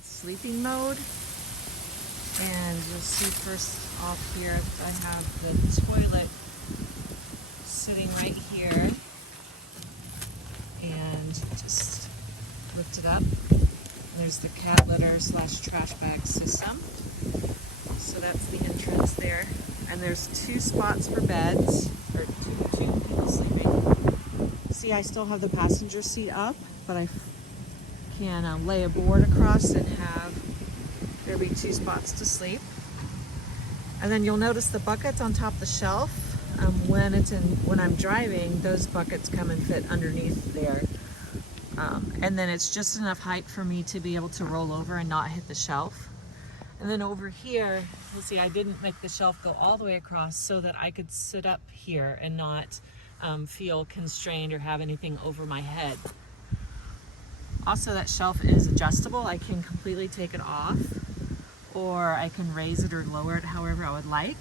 in sleeping mode. And you'll see first off here, I have the toilet sitting right here. And just lift it up. There's the cat litter / trash bag system. So that's the entrance there. And there's 2 spots for beds, or two people sleeping. See, I still have the passenger seat up, but I can lay a board across and have there be 2 spots to sleep. And then you'll notice the buckets on top of the shelf. When I'm driving, those buckets come and fit underneath there. And then it's just enough height for me to be able to roll over and not hit the shelf. And then over here, you'll see I didn't make the shelf go all the way across so that I could sit up here and not feel constrained or have anything over my head. Also, that shelf is adjustable. I can completely take it off, or I can raise it or lower it however I would like.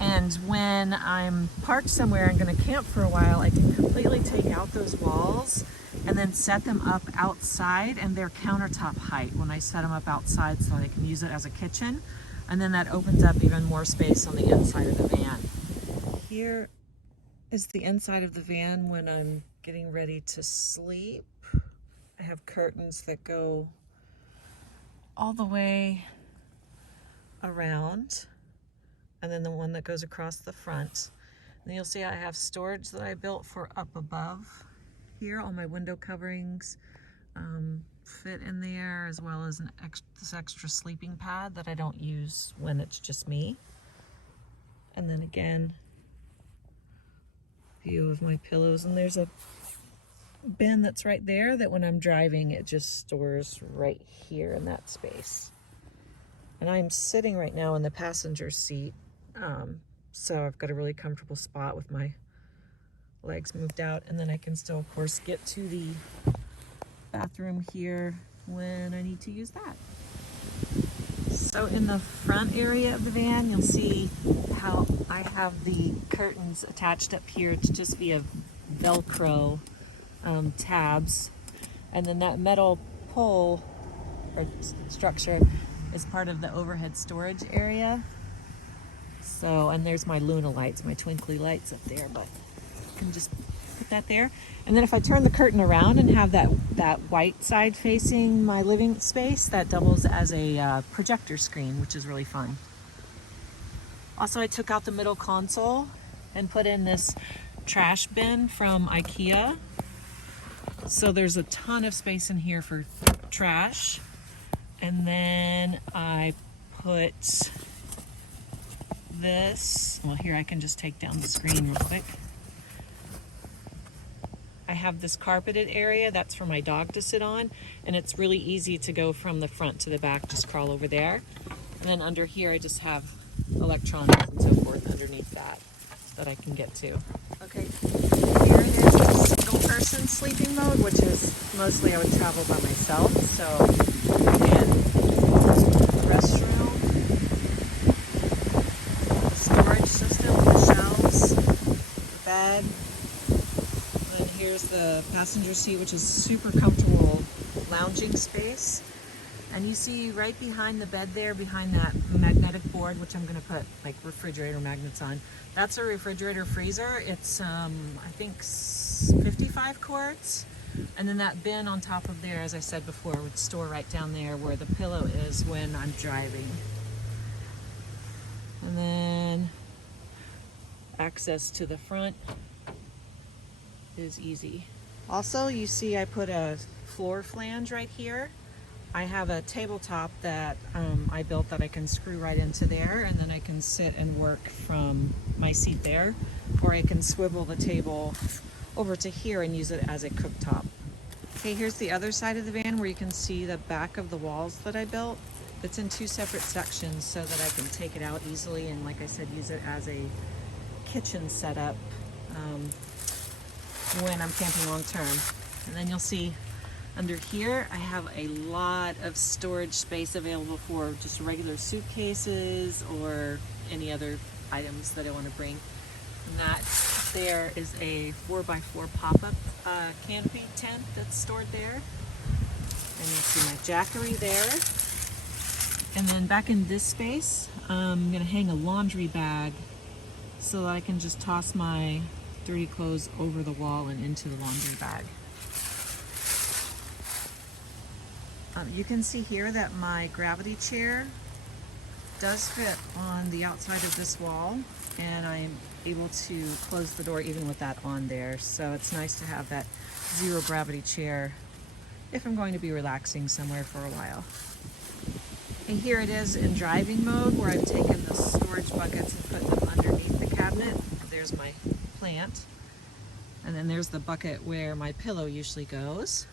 And when I'm parked somewhere and going to camp for a while, I can completely take out those walls and then set them up outside, and they're countertop height when I set them up outside so I can use it as a kitchen. And then that opens up even more space on the inside of the van. Here is the inside of the van when I'm getting ready to sleep. I have curtains that go all the way around, and then the one that goes across the front. And you'll see I have storage that I built for up above here. All my window coverings fit in there, as well as this extra sleeping pad that I don't use when it's just me. And then again, view of my pillows, and there's a bin that's right there that when I'm driving it just stores right here in that space. And I'm sitting right now in the passenger seat, so I've got a really comfortable spot with my legs moved out, and then I can still of course get to the bathroom here when I need to use that. So in the front area of the van, you'll see how I have the curtains attached up here to just via Velcro tabs, and then that metal pole or structure is part of the overhead storage area. So, and there's my Luna lights, my twinkly lights up there, but I can just put that there. And then if I turn the curtain around and have that white side facing my living space, that doubles as a projector screen, which is really fun. Also, I took out the middle console and put in this trash bin from IKEA. So there's a ton of space in here for trash. And then I put this, well, here I can just take down the screen real quick. I have this carpeted area that's for my dog to sit on, and it's really easy to go from the front to the back, just crawl over there. And then under here I just have electronics and so forth underneath that I can get to. Okay, here it is, single person sleeping mode, which is mostly I would travel by myself. So again, the restroom, the storage system, the shelves, the bed. And here's the passenger seat, which is super comfortable lounging space. And you see right behind the bed there, behind that magnetic board, which I'm going to put like refrigerator magnets on, that's a refrigerator freezer. It's I think 55 quarts. And then that bin on top of there, as I said before, would store right down there where the pillow is when I'm driving. And then access to the front is easy. Also, you see I put a floor flange right here. I have a tabletop that I built that I can screw right into there, and then I can sit and work from my seat there, or I can swivel the table over to here and use it as a cooktop. Okay, here's the other side of the van where you can see the back of the walls that I built. It's in 2 separate sections so that I can take it out easily and, like I said, use it as a kitchen setup when I'm camping long term. And then you'll see under here I have a lot of storage space available for just regular suitcases or any other items that I want to bring. And that there is a 4x4 pop-up canopy tent that's stored there. And you see my jackery there. And then back in this space, I'm gonna hang a laundry bag so that I can just toss my dirty clothes over the wall and into the laundry bag. You can see here that my gravity chair does fit on the outside of this wall, and I'm able to close the door even with that on there. So it's nice to have that zero gravity chair if I'm going to be relaxing somewhere for a while. And here it is in driving mode, where I've taken the storage buckets and put them underneath the cabinet. There's my plant. And then there's the bucket where my pillow usually goes.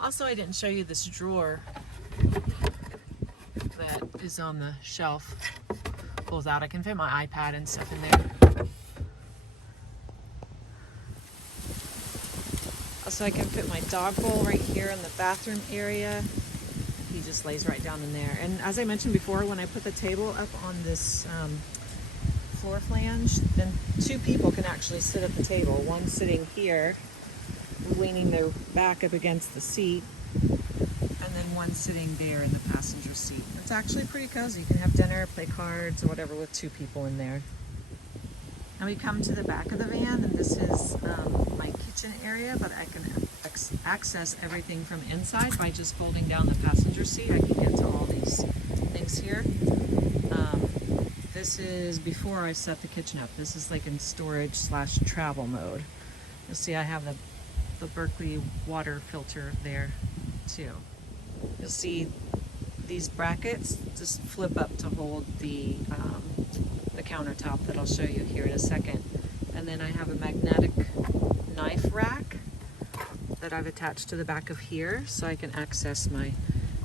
Also, I didn't show you this drawer that is on the shelf. Pulls out. I can fit my iPad and stuff in there. Also, I can fit my dog bowl right here in the bathroom area. He just lays right down in there. And as I mentioned before, when I put the table up on this floor flange, then two people can actually sit at the table. One sitting here, leaning their back up against the seat, and then one sitting there in the passenger seat. It's actually pretty cozy. You can have dinner, play cards, or whatever with two people in there. Now we come to the back of the van, and this is my kitchen area, but I can access everything from inside by just folding down the passenger seat. I can get to all these things here. This is before I set the kitchen up. This is like in storage / travel mode. You'll see I have the Berkeley water filter there too. You'll see these brackets just flip up to hold the countertop that I'll show you here in a second. And then I have a magnetic knife rack that I've attached to the back of here, so I can access my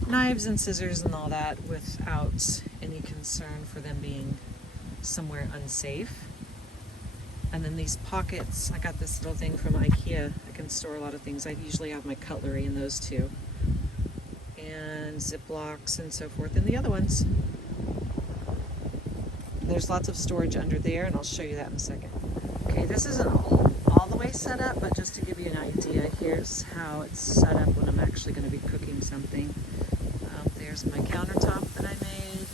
knives and scissors and all that without any concern for them being somewhere unsafe. And then these pockets, I got this little thing from IKEA. I can store a lot of things. I usually have my cutlery in those too. And Ziplocs and so forth in the other ones. There's lots of storage under there, and I'll show you that in a second. Okay, this isn't all the way set up, but just to give you an idea, here's how it's set up when I'm actually going to be cooking something. There's my countertop that I made.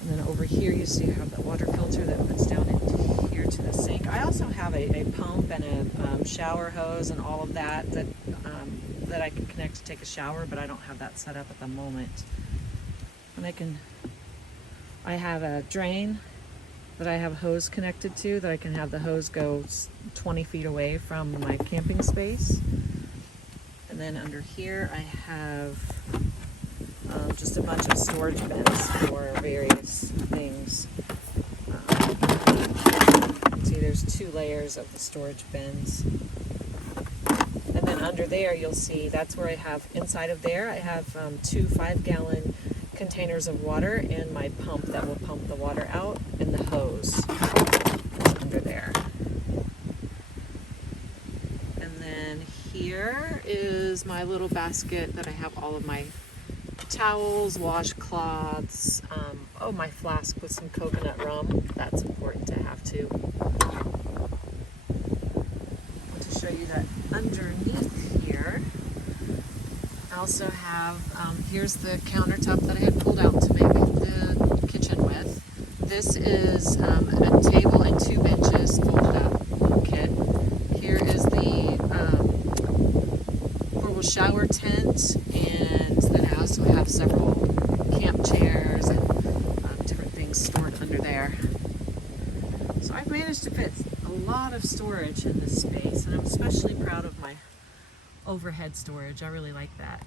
And then over here you see I have the water filter that puts down into here to the sink. I also have a pump and a shower hose and all of that that I can connect to take a shower, but I don't have that set up at the moment. And I have a drain that I have a hose connected to, that I can have the hose go 20 feet away from my camping space. And then under here I have just a bunch of storage bins for various things. You can see there's 2 layers of the storage bins. And then under there you'll see that's where I have, inside of there I have 2 5-gallon containers of water and my pump that will pump the water out, and the hose under there. And then here is my little basket that I have all of my towels, washcloths, my flask with some coconut rum. That's important to have too. I want to show you that underneath here I also have, here's the countertop that I had pulled out to make the kitchen with. This is a table and 2 benches folded up kit. Here is the portable shower tent, and then I also have several camp chairs and different things stored under there. So I've managed to fit a lot of storage in this space, and I'm especially proud of my overhead storage. I really like that.